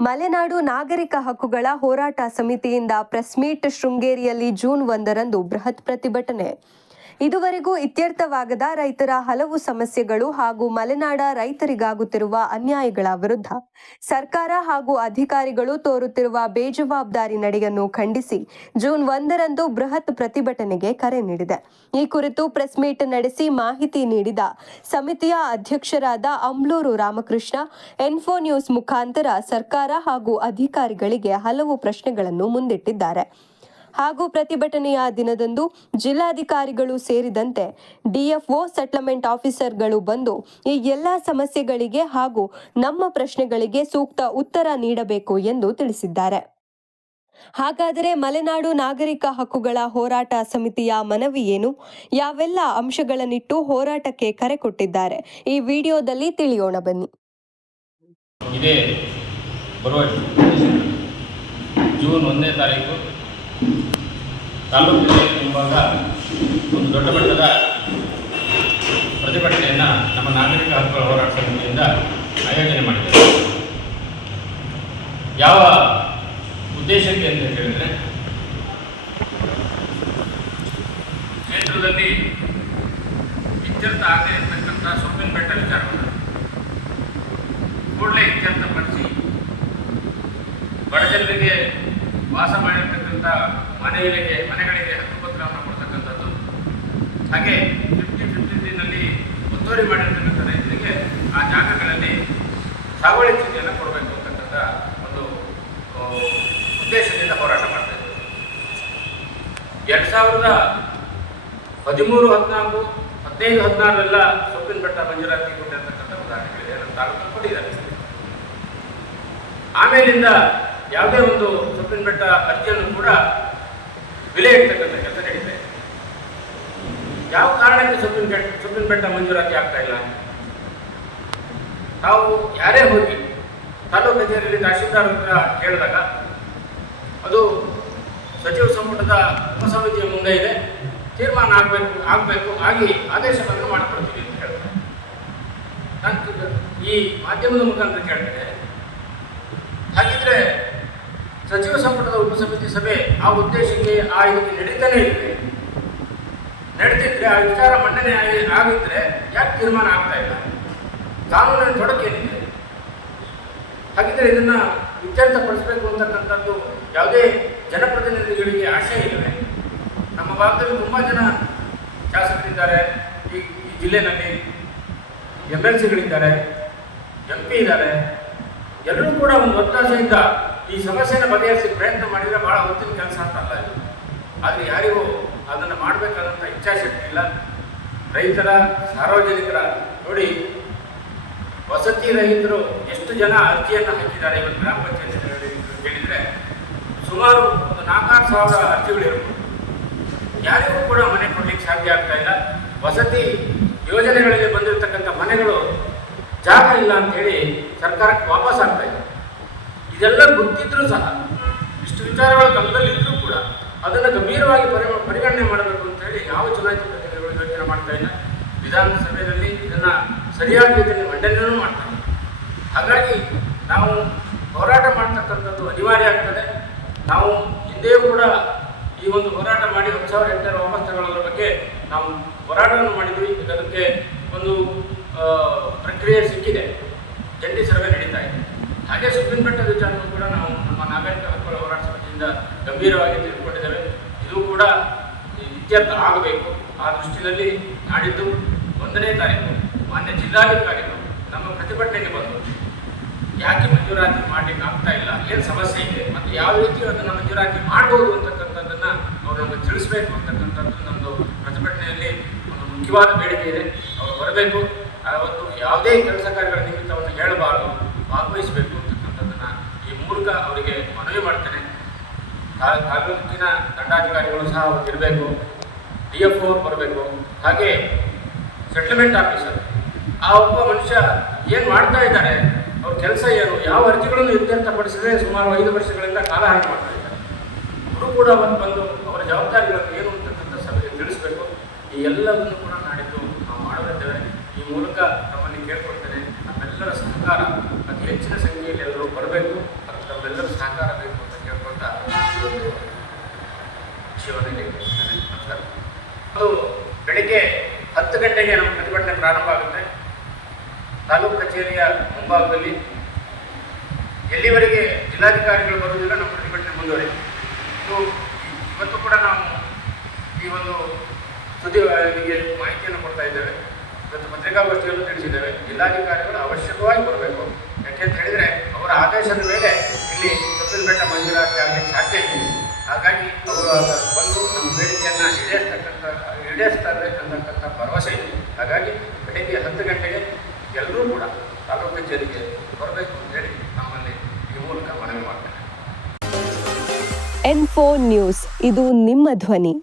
ಮಲೆನಾಡು ನಾಗರಿಕ ಹಕ್ಕುಗಳ ಹೋರಾಟ ಸಮಿತಿಯಿಂದ ಪ್ರೆಸ್ ಮೀಟ್ ಶೃಂಗೇರಿಯಲ್ಲಿ ಜೂನ್ 1ರಂದು ಬೃಹತ್ ಪ್ರತಿಭಟನೆ. ಇದುವರೆಗೂ ಇತ್ಯರ್ಥವಾಗದ ರೈತರ ಹಲವು ಸಮಸ್ಯೆಗಳು ಹಾಗೂ ಮಲೆನಾಡ ರೈತರಿಗಾಗುತ್ತಿರುವ ಅನ್ಯಾಯಗಳ ವಿರುದ್ಧ ಸರ್ಕಾರ ಹಾಗೂ ಅಧಿಕಾರಿಗಳು ತೋರುತ್ತಿರುವ ಬೇಜವಾಬ್ದಾರಿ ನಡೆಯನ್ನು ಖಂಡಿಸಿ ಜೂನ್ 1ರಂದು ಬೃಹತ್ ಪ್ರತಿಭಟನೆಗೆ ಕರೆ ನೀಡಿದೆ. ಈ ಕುರಿತು ಪ್ರೆಸ್ ಮೀಟ್ ನಡೆಸಿ ಮಾಹಿತಿ ನೀಡಿದ ಸಮಿತಿಯ ಅಧ್ಯಕ್ಷರಾದ ಅಂಬ್ಲೂರು ರಾಮಕೃಷ್ಣ ಇನ್ಫೋ ನ್ಯೂಸ್ ಮುಖಾಂತರ ಸರ್ಕಾರ ಹಾಗೂ ಅಧಿಕಾರಿಗಳಿಗೆ ಹಲವು ಪ್ರಶ್ನೆಗಳನ್ನು ಮುಂದಿಟ್ಟಿದ್ದಾರೆ. ಹಾಗೂ ಪ್ರತಿಭಟನೆಯ ದಿನದಂದು ಜಿಲ್ಲಾಧಿಕಾರಿಗಳು ಸೇರಿದಂತೆ ಡಿಎಫ್ಒ ಸೆಟಲ್ಮೆಂಟ್ ಆಫೀಸರ್ಗಳು ಬಂದು ಈ ಎಲ್ಲ ಸಮಸ್ಯೆಗಳಿಗೆ ಹಾಗೂ ನಮ್ಮ ಪ್ರಶ್ನೆಗಳಿಗೆ ಸೂಕ್ತ ಉತ್ತರ ನೀಡಬೇಕು ಎಂದು ತಿಳಿಸಿದ್ದಾರೆ. ಹಾಗಾದರೆ ಮಲೆನಾಡು ನಾಗರಿಕ ಹಕ್ಕುಗಳ ಹೋರಾಟ ಸಮಿತಿಯ ಮನವಿ ಏನು? ಯಾವೆಲ್ಲ ಅಂಶಗಳನ್ನಿಟ್ಟು ಹೋರಾಟಕ್ಕೆ ಕರೆ ಕೊಟ್ಟಿದ್ದಾರೆ? ಈ ವಿಡಿಯೋದಲ್ಲಿ ತಿಳಿಯೋಣ ಬನ್ನಿ. ಇದೇ ಬರುವ ಜೂನ್ 1ನೇ ತಾರೀಕು ತಾಲೂಕು ಜಿಲ್ಲೆಯ ಮುಂಭಾಗ ಒಂದು ದೊಡ್ಡ ಮಟ್ಟದ ಪ್ರತಿಭಟನೆಯನ್ನು ನಮ್ಮ ನಾಗರಿಕ ಹಕ್ಕುಗಳ ಹೋರಾಟ ಸಮಿತಿಯಿಂದ ಆಯೋಜನೆ ಮಾಡಿದ್ದಾರೆ. ಯಾವ ಉದ್ದೇಶಕ್ಕೆ ಅಂತ ಹೇಳಿದರೆ, ಕ್ಷೇತ್ರದಲ್ಲಿ ಇತ್ಯರ್ಥ ಆಗದೇ ಇರತಕ್ಕಂಥ ಸೊಪ್ಪಿನ ಬೆಟ್ಟ ವಿಚಾರವನ್ನು ಕೂಡಲೇ ಇತ್ಯರ್ಥಪಡಿಸಿ ಬಡಜನರಿಗೆ ವಾಸ ಮಾಡಿರ್ತಕ್ಕಂಥ ಮನೆಗಳಿಗೆ ಹಕ್ಕುಪತ್ರವನ್ನು ಕೊಡ್ತಕ್ಕಂಥದ್ದು, ಹಾಗೆ 50-50ನಲ್ಲಿ ಒತ್ತುವರಿ ಮಾಡಿರ್ತಕ್ಕಂಥ ರೈತರಿಗೆ ಆ ಜಾಗಗಳಲ್ಲಿ ಸಾಗುವಳಿ ಚೀಟಿಯನ್ನು ಕೊಡಬೇಕು ಅಂತಕ್ಕಂಥ ಒಂದು ಉದ್ದೇಶದಿಂದ ಹೋರಾಟ ಮಾಡ್ತಾ ಇದ್ದೀವಿ. 2013-14, 15-16 ಸೊಪ್ಪಿನ ಬೆಟ್ಟ ಮಂಜೂರಾತಿ ಕೊಟ್ಟಿರ್ತಕ್ಕಂಥ ಉದಾಹರಣೆಗಳಿದೆ, ನಮ್ಮ ತಾಲೂಕು ಕೊಟ್ಟಿದ್ದಾರೆ. ಆಮೇಲಿಂದ ಯಾವುದೇ ಒಂದು ಸೊಪ್ಪಿನ ಬೆಟ್ಟ ಅರ್ಜಿಯನ್ನು ಕೂಡ ಬೆಲೆ ಇಡ್ತಕ್ಕಂಥ ಕೆಲಸ ನಡೀತಾ ಇದೆ. ಯಾವ ಕಾರಣಕ್ಕೆ ಸೊಪ್ಪಿನ ಬೆಟ್ಟ ಮಂಜೂರಾತಿ ಆಗ್ತಾ ಇಲ್ಲ? ತಾವು ಯಾರೇ ಹೋಗಿ ತಾಲೂಕು ಕಚೇರಿಯಲ್ಲಿ ತಹಶೀಲ್ದಾರ್ ಹತ್ರ ಕೇಳಿದಾಗ ಅದು ಸಚಿವ ಸಂಪುಟದ ಉಪಸಮಿತಿಯ ಮುಂದೆ ಇದೆ, ತೀರ್ಮಾನ ಆಗಬೇಕು ಆಗಿ ಆದೇಶವನ್ನು ಮಾಡಿಕೊಡ್ತೀವಿ ಅಂತ ಹೇಳ್ತಾರೆ. ನಾನು ಈ ಮಾಧ್ಯಮದ ಮುಖಾಂತರ ಕೇಳ್ತೇನೆ, ಹಾಗಿದ್ರೆ ಸಚಿವ ಸಂಪುಟದ ಉಪಸಮಿತಿ ಸಭೆ ಆ ಉದ್ದೇಶಕ್ಕೆ ಇದಕ್ಕೆ ನಡೀತಾನೆ ಇದೆ. ನಡೆದಿದ್ರೆ ಆ ವಿಚಾರ ಮಂಡನೆ ಆಗಿದ್ರೆ ಯಾಕೆ ತೀರ್ಮಾನ ಆಗ್ತಾ ಇಲ್ಲ? ಕಾನೂನಿನ ತೊಡಕೇನಿದೆ? ಹಾಗಿದ್ರೆ ಇದನ್ನ ಇತ್ಯರ್ಥಪಡಿಸಬೇಕು ಅಂತಕ್ಕಂಥದ್ದು ಯಾವುದೇ ಜನಪ್ರತಿನಿಧಿಗಳಿಗೆ ಆಶಯ ಇಲ್ಲವೇ? ನಮ್ಮ ಭಾಗದಲ್ಲಿ ತುಂಬ ಜನ ಶಾಸಕರಿದ್ದಾರೆ, ಈ ಜಿಲ್ಲೆಯಲ್ಲಿ MLCಗಳಿದ್ದಾರೆ, MP ಇದ್ದಾರೆ. ಎಲ್ಲರೂ ಕೂಡ ಒಂದು ಒತ್ತಾಸೆಯಿಂದ ಈ ಸಮಸ್ಯೆನ ಬಗೆಹರಿಸಿ ಪ್ರಯತ್ನ ಮಾಡಿದರೆ ಭಾಳ ಹೊತ್ತಿನ ಕೆಲಸ ಅಂತಲ್ಲ ಇದು. ಆದರೆ ಯಾರಿಗೂ ಅದನ್ನು ಮಾಡಬೇಕಾದಂಥ ಇಚ್ಛಾಶಕ್ತಿ ಇಲ್ಲ. ರೈತರ, ಸಾರ್ವಜನಿಕರ ನೋಡಿ, ವಸತಿ ರಹಿತರು ಎಷ್ಟು ಜನ ಅರ್ಜಿಯನ್ನು ಹಾಕಿದ್ದಾರೆ ಇವತ್ತು ಗ್ರಾಮ ಪಂಚಾಯತ್ ಕೇಳಿದರೆ ಸುಮಾರು ಒಂದು 4,000 ಅರ್ಜಿಗಳಿರ್ಬೋದು. ಯಾರಿಗೂ ಕೂಡ ಮನೆ ಕೊಡಲಿಕ್ಕೆ ಸಾಧ್ಯ ಆಗ್ತಾ ಇಲ್ಲ. ವಸತಿ ಯೋಜನೆಗಳಲ್ಲಿ ಬಂದಿರತಕ್ಕಂಥ ಮನೆಗಳು ಜಾಗ ಇಲ್ಲ ಅಂತೇಳಿ ಸರ್ಕಾರಕ್ಕೆ ವಾಪಸ್ ಆಗ್ತಾ ಇದೆ. ಇದೆಲ್ಲ ಗೊತ್ತಿದ್ರೂ ಸಹ, ಇಷ್ಟು ವಿಚಾರಗಳ ಗಮನದಲ್ಲಿ ಇದ್ರೂ ಕೂಡ ಅದನ್ನು ಗಂಭೀರವಾಗಿ ಪರಿಗಣನೆ ಮಾಡಬೇಕು ಅಂತೇಳಿ ಯಾವ ಚುನಾಯಿತ ಪ್ರತಿನಿಧಿಗಳು ಯೋಚನೆ ಮಾಡ್ತಾ ಇಲ್ಲ. ವಿಧಾನಸಭೆಯಲ್ಲಿ ಇದನ್ನು ಸರಿಯಾದ ರೀತಿಯಲ್ಲಿ ಮಂಡನೆಯೂ ಮಾಡ್ತಾರೆ. ಹಾಗಾಗಿ ನಾವು ಹೋರಾಟ ಮಾಡ್ತಕ್ಕಂಥದ್ದು ಅನಿವಾರ್ಯ ಆಗ್ತದೆ. ನಾವು ಹಿಂದೆಯೂ ಕೂಡ ಈ ಒಂದು ಹೋರಾಟ ಮಾಡಿ 10,000 ಹೆಕ್ಟೇರ್ ವಾಪಸ್ ತಗೊಳ್ಳೋದ್ರ ಬಗ್ಗೆ ನಾವು ಹೋರಾಟವನ್ನು ಮಾಡಿದ್ವಿ. ಈಗ ಅದಕ್ಕೆ ಒಂದು ಪ್ರಕ್ರಿಯೆ ಸಿಕ್ಕಿದೆ, ಜಂಟಿ ಸರ್ವೆ ನಡೀತಾ ಇದೆ. ಹಾಗೆ ಸೊಪ್ಪಿನ ಬೆಟ್ಟದ ವಿಚಾರವನ್ನು ಕೂಡ ನಾವು ನಮ್ಮ ನಾಗರಿಕ ಹಕ್ಕುಗಳ ಹೋರಾಟ ಸಮಿತಿಯಿಂದ ಗಂಭೀರವಾಗಿ ತಿಳ್ಕೊಂಡಿದ್ದೇವೆ. ಇದು ಕೂಡ ಇತ್ಯರ್ಥ ಆಗಬೇಕು. ಆ ದೃಷ್ಟಿಯಲ್ಲಿ ನಾಡಿದ್ದು 1ನೇ ತಾರೀಕು ಮಾನ್ಯ ಜಿಲ್ಲಾಧಿಕಾರಿಗಳು ನಮ್ಮ ಪ್ರತಿಭಟನೆಗೆ ಬಂದು ಯಾಕೆ ಮಂಜೂರಾತಿ ಮಾಡಲಿಕ್ಕೆ ಆಗ್ತಾ ಇಲ್ಲ, ಏನು ಸಮಸ್ಯೆ ಇದೆ ಮತ್ತು ಯಾವ ರೀತಿ ಅದನ್ನು ಮಂಜೂರಾತಿ ಮಾಡ್ಬೋದು ಅಂತಕ್ಕಂಥದ್ದನ್ನು ಅವರು ನಮಗೆ ತಿಳಿಸ್ಬೇಕು ಅಂತಕ್ಕಂಥದ್ದು ನಮ್ಮದು ಪ್ರತಿಭಟನೆಯಲ್ಲಿ ಒಂದು ಮುಖ್ಯವಾದ ಬೇಡಿಕೆ ಇದೆ. ಅವರು ಬರಬೇಕು, ಅವತ್ತು ಯಾವುದೇ ಕೆಲಸ ಕಾರ್ಯಗಳ ನಿಮಿತ್ತವನ್ನು ಹೇಳಬಾರದು, ಭಾಗವಹಿಸಬೇಕು ಅಂತಕ್ಕಂಥದ್ದನ್ನು ಈ ಮೂಲಕ ಅವರಿಗೆ ಮನವಿ ಮಾಡ್ತೇನೆ. ತಾಲೂಕಿನ ದಂಡಾಧಿಕಾರಿಗಳು ಸಹ ಇರಬೇಕು, DFO ಬರಬೇಕು, ಹಾಗೆ ಸೆಟಲ್ಮೆಂಟ್ ಆಫೀಸರ್ ಆ ಒಬ್ಬ ಮನುಷ್ಯ ಏನು ಮಾಡ್ತಾ ಇದ್ದಾರೆ, ಅವ್ರ ಕೆಲಸ ಏನು, ಯಾವ ಅರ್ಜಿಗಳನ್ನು ಇತ್ಯರ್ಥಪಡಿಸದೆ ಸುಮಾರು 5 ವರ್ಷಗಳಿಂದ ಕಾಲಹರಣ ಮಾಡ್ತಾ ಇದ್ದಾರೆ. ಅವರು ಕೂಡ ಬಂದು ಅವರ ಜವಾಬ್ದಾರಿಗಳನ್ನು ಏನು ಅಂತಕ್ಕಂಥ ಸಭೆಗೆ ತಿಳಿಸಬೇಕು. ಈ ಎಲ್ಲವನ್ನು ಕೂಡ ನಾಡಿದ್ದು ನಾವು ಮಾಡಲಿದ್ದೇವೆ. ಈ ಮೂಲಕ ತಮ್ಮಲ್ಲಿ ಕೇಳ್ಕೊಳ್ತೇನೆ, ನಮ್ಮೆಲ್ಲರ ಸಹಕಾರ ಅತಿ ಹೆಚ್ಚಿನ ಸಂಖ್ಯೆಯಲ್ಲಿ ಎಲ್ಲರೂ ಬರಬೇಕು. ವಿಷಯವನ್ನು ಹೇಳಿದ್ದೇನೆ. ನಮಸ್ಕಾರ. ಅದು ಬೆಳಿಗ್ಗೆ 10 ಗಂಟೆಗೆ ನಮ್ಮ ಪ್ರತಿಭಟನೆ ಪ್ರಾರಂಭ ಆಗುತ್ತೆ. ತಾಲೂಕು ಕಚೇರಿಯ ಮುಂಭಾಗದಲ್ಲಿ ಎಲ್ಲಿವರೆಗೆ ಜಿಲ್ಲಾಧಿಕಾರಿಗಳು ಬರುವುದಿಲ್ಲ ನಮ್ಮ ಪ್ರತಿಭಟನೆ ಮುಂದುವರಿಯುತ್ತೆ. ಇವತ್ತು ಕೂಡ ನಾವು ಈ ಒಂದು ಸುದ್ದಿಗೆ ಮಾಹಿತಿಯನ್ನು ಕೊಡ್ತಾ ಇದ್ದೇವೆ. ಇವತ್ತು ಪತ್ರಿಕಾಗೋಷ್ಠಿಯನ್ನು ತಿಳಿಸಿದ್ದೇವೆ. ಜಿಲ್ಲಾಧಿಕಾರಿಗಳು ಅವಶ್ಯಕವಾಗಿ ಬರಬೇಕು. ಯಾಕೆಂತ ಹೇಳಿದರೆ ಅವರ ಆದೇಶದ ಮೇಲೆ ಇಲ್ಲಿ ಕಬ್ಬಿನ ಬೆಟ್ಟ ಮಂಜೂರಾತಿ ಆಗಲಿಕ್ಕೆ ಸಾಧ್ಯ ಇದೆ. ಹಾಗಾಗಿ ಅವರು ಬಂದು ನಮ್ಮ ಬೇಡಿಕೆಯನ್ನು ಈಡೇರಿಸ್ತಾರೆ ಅನ್ನತಕ್ಕಂಥ ಭರವಸೆ ಇದೆ. ಹಾಗಾಗಿ ಬೆಳಗ್ಗೆ 10 ಗಂಟೆಗೆ ಎಲ್ಲರೂ ಕೂಡ ತಾಲೂಕು ಕಚೇರಿಗೆ ಬರಬೇಕು ಅಂತೇಳಿ ನಮ್ಮಲ್ಲಿ ಈ ಮೂಲಕ ಮನವಿ ಮಾಡ್ತೇನೆ. N4 ನ್ಯೂಸ್, ಇದು ನಿಮ್ಮ ಧ್ವನಿ.